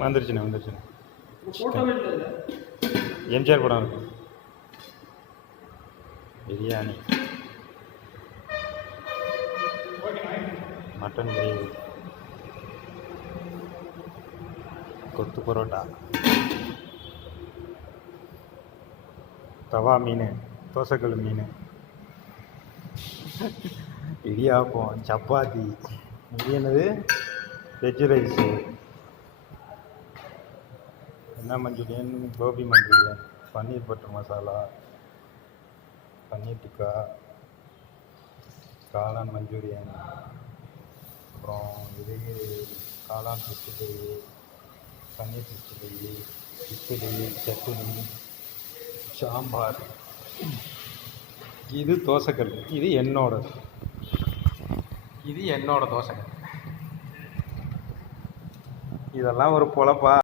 வந்துருச்சுண்ணே வந்துருச்சுண்ணே. எம்ஜிஆர் படம் இருக்கு. Biryani, mutton gravy, கொத்து பரோட்டா, தவா மீன், தோசைக்கல் மீன், இடியாப்பம், சப்பாத்தி, இது என்னது வெஜ் ரைஸு, என்ன மஞ்சூரியன், கோபி மஞ்சூரியன், பன்னீர் பட்டர் மசாலா, பன்னீர் டிக்கா, காளான் மஞ்சூரியன், அப்புறம் இது காளான் 65, பன்னீர் 65, இட்லி, சட்னி, சாம்பார். இது தோசைக்கல், இது என்னோட தோசைக்கல். இதெல்லாம் ஒரு பொழப்பா?